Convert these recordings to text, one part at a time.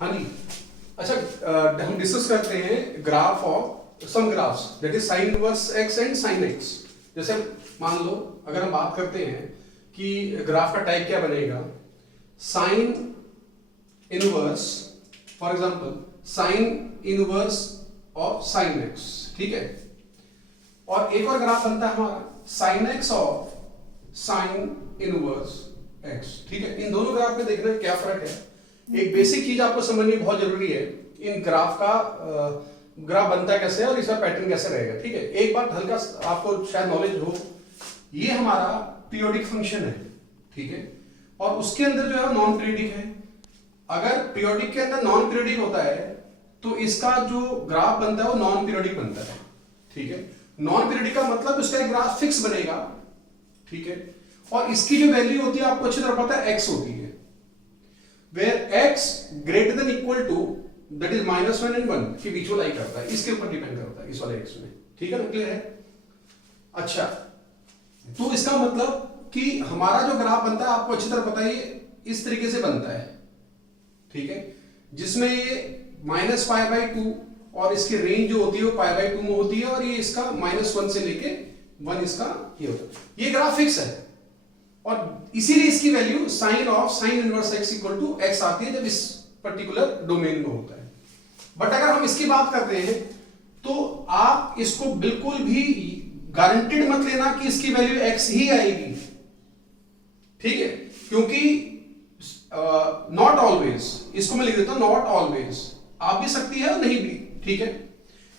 हाँ जी। अच्छा, हम डिस्कस करते हैं graph of some graphs that is sine inverse x and sine x. जैसे मान लो अगर हम बात करते हैं कि ग्राफ का टाइप क्या बनेगा, sine inverse, for example sign inverse of sine x, ठीक है। और एक और ग्राफ बनता है हमारा sine x of sine inverse x, ठीक है। इन दोनों ग्राफ में देखना क्या फर्क है। एक बेसिक चीज आपको समझनी बहुत जरूरी है, इन ग्राफ का ग्राफ बनता कैसे है और इसका पैटर्न कैसे रहेगा, ठीक है। एक बात हल्का आपको शायद नॉलेज हो, ये हमारा पीरियोडिक फंक्शन है, ठीक है, और उसके अंदर जो है नॉन पीरियोडिक है। अगर पीरियोडिक के अंदर नॉन पीरियोडिक होता है तो इसका जो ग्राफ बनता है वो नॉन पीरियोडिक बनता है, ठीक है। नॉन पीरियोडिक का मतलब उसका एक ग्राफ फिक्स बनेगा, ठीक है, और इसकी जो वैल्यू होती है आपको अच्छी तरह पता है एक्स होती है, where x greater than equal to that is -1 and 1 के बीच में लाई करता है, इसके ऊपर डिपेंड करता है इस वाले एक्स में, ठीक है ना, क्लियर है। अच्छा, तो इसका मतलब कि हमारा जो ग्राफ बनता है आपको अच्छी तरह पता है इस तरीके से बनता है, ठीक है, जिसमें ये -π/2 और इसकी रेंज जो होती है वो π/2 में होती है, और ये इसका -1 से लेके 1 इसका ये होता है। ये ग्राफ फिक्स है और इसीलिए इसकी value sine of sine inverse x equal to x आती है जब इस पर्टिकुलर डोमेन में होता है। बट अगर हम इसकी बात करते हैं तो आप इसको बिल्कुल भी गारंटेड मत लेना कि इसकी वैल्यू एक्स ही आएगी, ठीक है, क्योंकि नॉट ऑलवेज, इसको मैं लिख देता हूं नॉट ऑलवेज, आप भी सकती है और नहीं भी, ठीक है।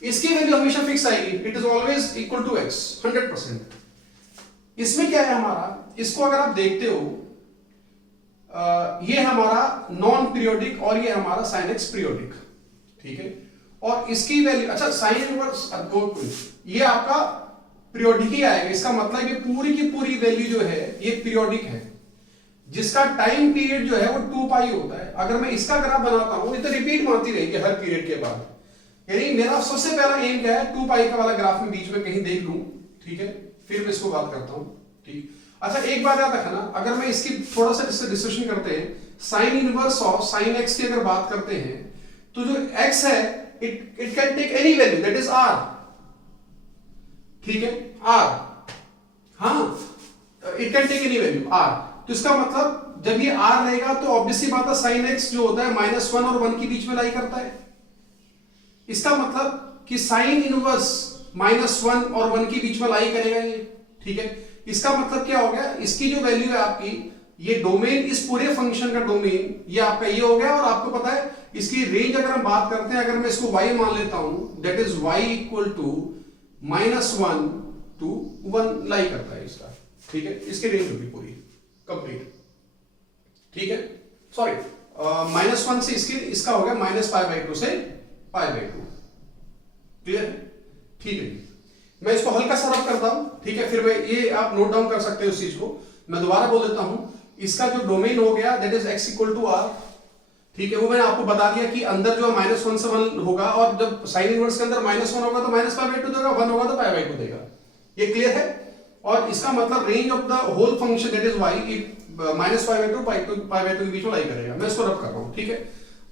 इसकी वैल्यू हमेशा फिक्स आएगी, it is always equal to x 100%। इसमें क्या है हमारा, इसको अगर आप देखते हो ये हमारा नॉन पीरियोडिक और ये हमारा साइन एक्स पीरियोडिक, ठीक है, और इसकी वैल्यू, अच्छा साइन इनवर्स ये आपका पीरियोडिक ही आएगा, इसका मतलब ये पूरी की पूरी वैल्यू जो है ये पीरियोडिक है, जिसका टाइम पीरियड जो है वो 2π होता है। अगर मैं इसका ग्राफ बनाता हूं ये तो रिपीट मारती रहेगी हर पीरियड के बाद, यानी मेरा सबसे पहला एम क्या है 2π का वाला ग्राफ में बीच में कहीं देख लूं, ठीक है, फिर मैं इसको बात करता हूं, ठीक। अच्छा, एक बात याद रखना, अगर मैं इसकी थोड़ा सा डिस्कशन करते हैं, sine inverse of sine x की अगर बात करते हैं तो जो एक्स है it can take any value that is R, ठीक है, आर, हाँ, it can take any value R. तो इसका मतलब जब ये आर रहेगा तो ऑब्वियसली बात है साइन एक्स जो होता है -1 और 1 के बीच में लाई करता है। इसका मतलब कि साइन इनवर्स -1 और 1 के बीच में लाई करेगा ये, ठीक है। इसका मतलब क्या हो गया, इसकी जो वैल्यू है आपकी, ये डोमेन, इस पूरे फंक्शन का डोमेन ये आपका ये हो गया, और आपको पता है इसकी रेंज अगर हम बात करते हैं, अगर मैं इसको y मान लेता हूं that is y equal to -1 to 1 lie करता है इसका, ठीक है, इसकी रेंज होगी पूरी कंप्लीट, ठीक है, सॉरी -1 से इसका हो गया -π/2 से π/2, क्लियर, ठीक है। मैं इसको हल्का सा रब करता हूं, ठीक है, फिर मैं ये आप नोट डाउन कर सकते हैं उस चीज को, मैं दोबारा बोल देता हूं। इसका जो डोमेन हो गया that is x equal to r, ठीक है, वो मैंने आपको बता दिया कि अंदर जो -1 से 1 होगा, और जब साइन इनवर्स के अंदर -1 होगा तो -π/2 देगा, 1 होगा तो π/2 देगा, ये क्लियर है। और इसका मतलब range of the whole function that is y -π/2 π/2 के बीच में लाई करेगा। मैं इसको रब कर रहा हूं, ठीक है।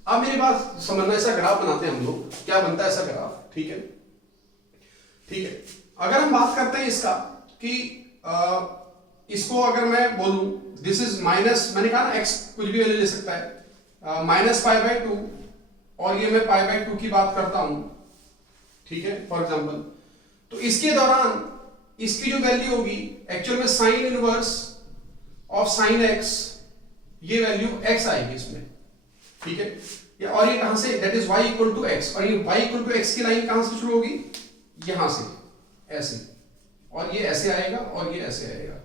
अब मेरी बात समझना, ऐसा ग्राफ बनाते हैं हम लोग, क्या बनता है ऐसा ग्राफ, ठीक है, ठीक है। अगर हम बात करते हैं इसका कि इसको अगर मैं बोलूं दिस इज माइनस, मैंने कहा ना x कुछ भी वैल्यू ले सकता है, -π/2, और ये मैं π/2 की बात करता हूं, ठीक है, फॉर एग्जांपल, तो इसके दौरान इसकी जो वैल्यू होगी एक्चुअल में sine inverse of sine x, ये वैल्यू x आएगी इसमें, ठीक है, और ये कहां से, that is y equal to x, और ये y इक्वल टू x की लाइन कहां से शुरू होगी, यहां से ऐसे, और ये ऐसे आएगा और ये ऐसे आएगा,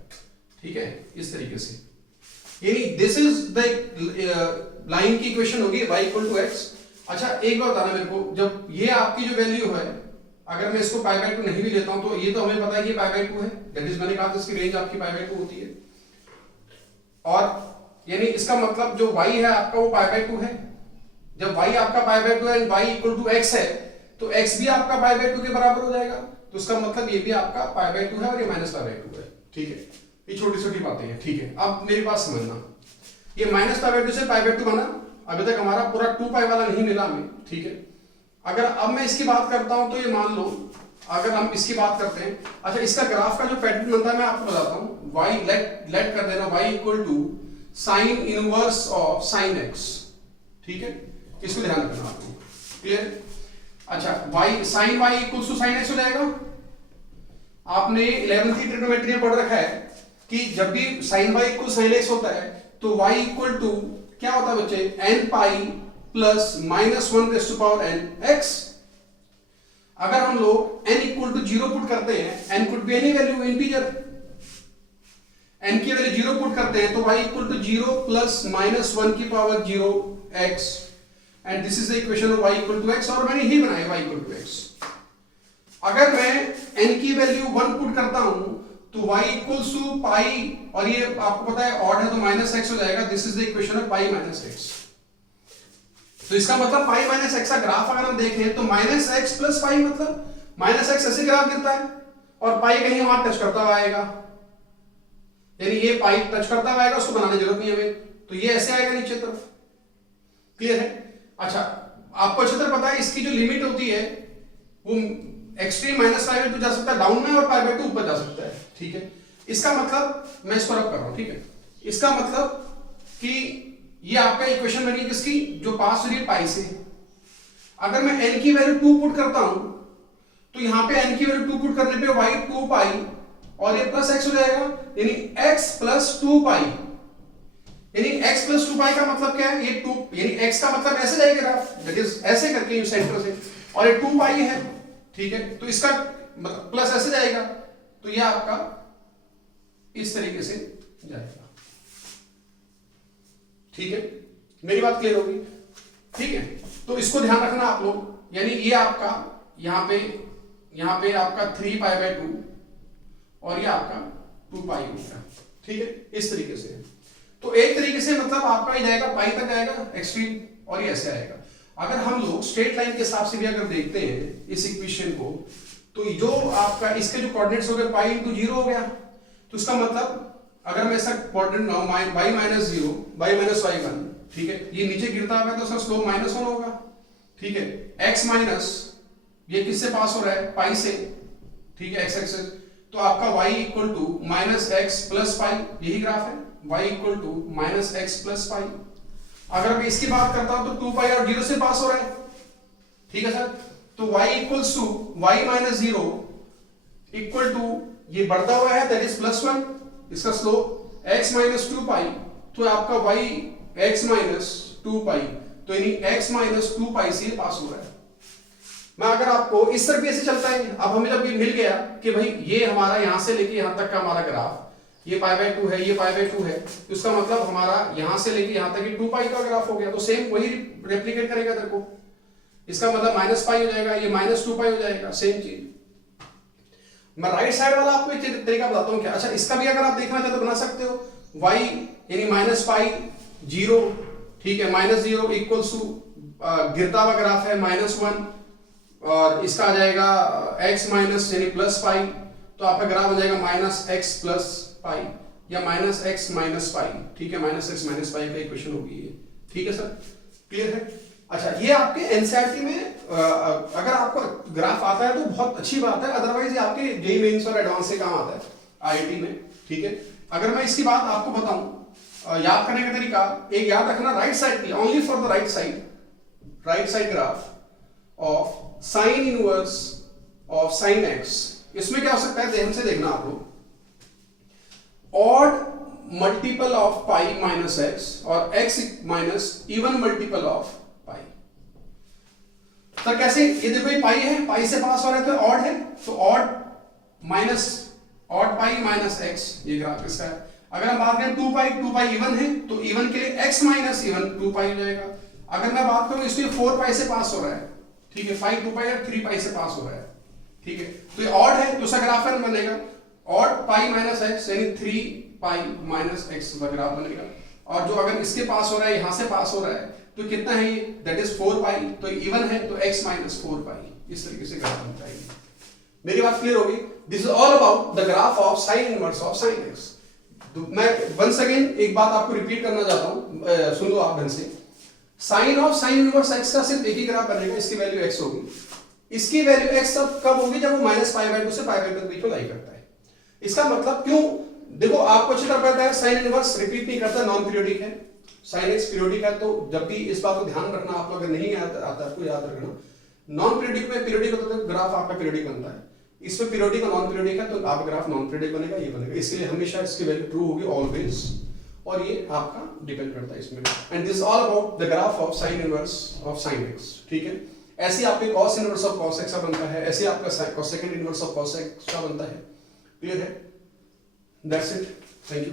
ठीक है, इस तरीके से, यानी दिस इज द लाइन की इक्वेशन होगी y इक्वल टू x। अच्छा, एक बात बताना मेरे को, जब ये आपकी जो वैल्यू है, अगर मैं इसको π/2 नहीं भी लेता हूं तो ये तो हमें पता है कि π/2 है, दैट इज मैंने कहा था इसकी रेंज आपकी π/2 होती है, और यानी इसका मतलब जो y है आपका वो π/2 है। जब y आपका π/2 है and y equal to x है तो x भी आपका π/2 के बराबर हो जाएगा, तो इसका मतलब ये भी आपका π/2 है और ये -π/2 है, ठीक है। ये छोटी छोटी बातें हैं, ठीक है। अब मेरी बात समझना, ये -π/2 से π/2 बना, अभी तक हमारा पूरा 2 पाई वाला नहीं मिला हमें, ठीक है। अगर अब मैं इसकी बात करता हूं तो ये मान लो अगर हम इसकी बात करते हैं, अच्छा इसका ग्राफ का जो पैटर्न बनता है मैं आपको बताता हूं। y लेट कर देना y equal to sine inverse of sine x, ठीक है, इसको ध्यान रखना आपको, क्लियर। अच्छा y sine y equal to sine x हो जाएगा। आपने 11वीं ट्रिग्नोमेट्री में पढ़ रखा है कि जब भी sine y equal sine x होता है तो y इक्वल टू क्या होता है बच्चे, n pi plus minus 1 raise to power n x। अगर हम लोग n इक्वल टू 0 पुट करते हैं, n could be any value integer, n की वैल्यू 0 पुट करते हैं तो y equal to 0 plus minus 1 की power 0 x, and this is the equation of y equal to x, और मैंने यही बनाया y इक्वल टू x। अगर मैं n की वैल्यू 1 पुट करता हूं तो y इक्वल्स टू पाई, और ये आपको पता है ऑड है तो माइनस x हो जाएगा, this is the equation of pi minus x। तो इसका मतलब पाई माइनस x का ग्राफ अगर हम देखें तो माइनस x प्लस पाई, मतलब माइनस x ऐसे ग्राफ गिरता है और पाई कहीं वहां टच करता हुआ आएगा, यानी ये पाई टच करता हुआ आएगा, उसको बनाने की जरूरत नहीं हमें, तो ये ऐसे आएगा नीचे तरफ, क्लियर है। अच्छा आपको अच्छी तरह पता है इसकी जो लिमिट होती है वो एक्सट्रीम माइनस पाई बाय 2 जा सकता है डाउन में और पाई बाय 2 ऊपर जा सकता है, ठीक है। इसका मतलब मैं इसको रब कर रहा हूं, ठीक है, इसका मतलब कि ये आपका इक्वेशन बनी किसकी, जो पास हो रही है पाई से। अगर मैं n की वैल्यू 2 पुट करता हूं तो यहां पे n की वैल्यू 2 पुट करने पे y 2 पाई और ये प्लस x हो जाएगा, यानी x प्लस 2 पाई, यानी x प्लस 2 पाई का मतलब क्या है, ये 2 यानी x का मतलब ऐसे जाएगा ग्राफ, दैट इज ऐसे करके सेंटर से, और ये 2 पाई है, ठीक है, तो इसका मतलब प्लस ऐसे जाएगा, तो ये आपका इस तरीके से जाएगा, ठीक है, मेरी बात क्लियर होगी, ठीक है। तो इसको ध्यान रखना आप लोग, यानी ये आपका यहां पे आपका 3 पाई बाय 2 और ये आपका 2 पाई हो गया, ठीक है, इस तरीके से। तो एक तरीके से मतलब आपका ये जाएगा पाई तक जाएगा एक्सट्रीम, और ये ऐसे आएगा। अगर हम लोग स्ट्रेट लाइन के हिसाब से भी अगर देखते हैं इस इक्वेशन को, तो जो आपका इसके जो कोऑर्डिनेट्स हो गए पाई इंटू 0 हो गया, तो इसका मतलब अगर मैं ऐसा coordinate y minus 0 y minus y1, ठीक है, ये नीचे गिरता होगा तो उसका स्लोप माइनस 1 होगा, ठीक है। x माइनस ये किससे पास हो रहा है, पाई से, ठीक है, x एक्सिस, तो आपका y equal to minus x plus pi, यही ग्राफ है, y equal to minus x plus pi. अगर मैं इसकी बात करता हूं तो 2 पाई और 0 से पास हो रहा है, ठीक है सर, तो y equals to y minus 0 equal to ये बढ़ता हुआ है दैट इज प्लस 1, इसका स्लोप x माइनस 2 पाई, तो आपका y x माइनस 2 पाई, तो यानी x माइनस 2 पाई से पास हो रहा है। मैं अगर आपको इस तरफ भी ऐसे चलता है, अब हमें जब ये मिल गया कि भाई ये हमारा यहां से लेके यहां तक का हमारा ग्राफ, ये पाई बाय 2 है, ये पाई बाय 2 है, तो इसका मतलब हमारा यहां से लेके यहां तक 2 पाई का ग्राफ हो गया, तो सेम वही रेप्लिकेट करेगा तेरे को, इसका मतलब माइनस पाई हो जाएगा, ये माइनस 2 पाई हो जाएगा, सेम चीज। मैं राइट साइड वाला आपको एक तरीका बताता हूं क्या, अच्छा इसका भी अगर आप देखना चाहते तो बना सकते हो, y यानी माइनस पाई 0, ठीक है, माइनस 0 इक्वल्स टू गिरता हुआ ग्राफ है माइनस 1, और इसका आ जाएगा x माइनस यानी प्लस पाई, तो आपका ग्राफ हो जाएगा माइनस x प्लस पाई या माइनस x माइनस पाई, ठीक है, माइनस x माइनस पाई का इक्वेशन होगी ये, ठीक है सर, क्लियर है। अच्छा ये आपके एनसीईआरटी में अगर आपको ग्राफ आता है तो बहुत अच्छी बात है, अदरवाइज ये आपके जेईई मेंस और एडवांस से काम आता है आईआईटी में, ठीक है। अगर मैं इसकी बात आपको बताऊं याद करने का तरीका, एक याद रखना राइट साइड की, only for the right side graph of sine inverse of sine x, इसमें क्या हो सकता है ध्यान से देखना आप लोग, odd multiple of pi minus x और x minus even multiple of pi. तो कैसे, ये देखो ये पाई है, पाई से पास हो रहा है तो ऑड है, तो odd minus odd pi minus x, ये ग्राफ इसका है। अगर हम बात करें 2 पाई इवन है, तो इवन के लिए x माइनस इवन 2 पाई हो जाएगा। अगर मैं बात करूं इसलिए 4 पाई से पास हो रहा है, ठीक है, पाई 2 पाई और 3 पाई से पास हो रहा है, ठीक है, तो ये ऑड है तो उसका ग्राफ बनेगा ऑड पाई माइनस एक्स यानी 3 पाई माइनस एक्स का ग्राफ बनेगा। और जो अगर इसके पास हो रहा है, यहां से पास हो रहा है, तो कितना है ये, दैट इज 4 पाई, तो इवन है तो x माइनस 4 पाई, इस तरीके से ग्राफ बनता है। मेरी बात क्लियर होगी, this is all about the graph of sine inverse of sine x. तो मैं वंस अगेन एक बात आपको रिपीट करना चाहता हूं, सुन लो आप ढंग से। Sine of sine inverse x का सिर्फ एक ही ग्राफ बनेगा, इसकी वैल्यू एक्स होगी। इसकी वैल्यू एक्स कब होगी, जब वो -π/2 से π/2 के बीच में लाई करता है। इसका मतलब क्यों, देखो आपको अच्छी तरह पता है साइन इनवर्स रिपीट नहीं करता, नॉन पीरियोडिक है, साइन एक्स पीरियोडिक है। तो जब भी इस बात को ध्यान रखना, आप अगर नहीं आता आपको याद रखना, नॉन पीरियोडिक में पीरियोडिक होता है तो ग्राफ आपका पीरियोडिक बनता है, इसमें पीरियोडिक और नॉन पीरियोडिक है तो आपका ग्राफ नॉन पीरियोडिक बनेगा, ये बनेगा। इसलिए हमेशा इसकी वैल्यू ट्रू होगी ऑलवेज, और ये आपका डिपेंड करता है इसमें। And this all about the graph of sine inverse of sine x, ठीक है। ऐसे आपके cos inverse of cos x का बनता है, ऐसे आपका cosecant inverse of cos x का बनता है। क्लियर है? That's it, thank you.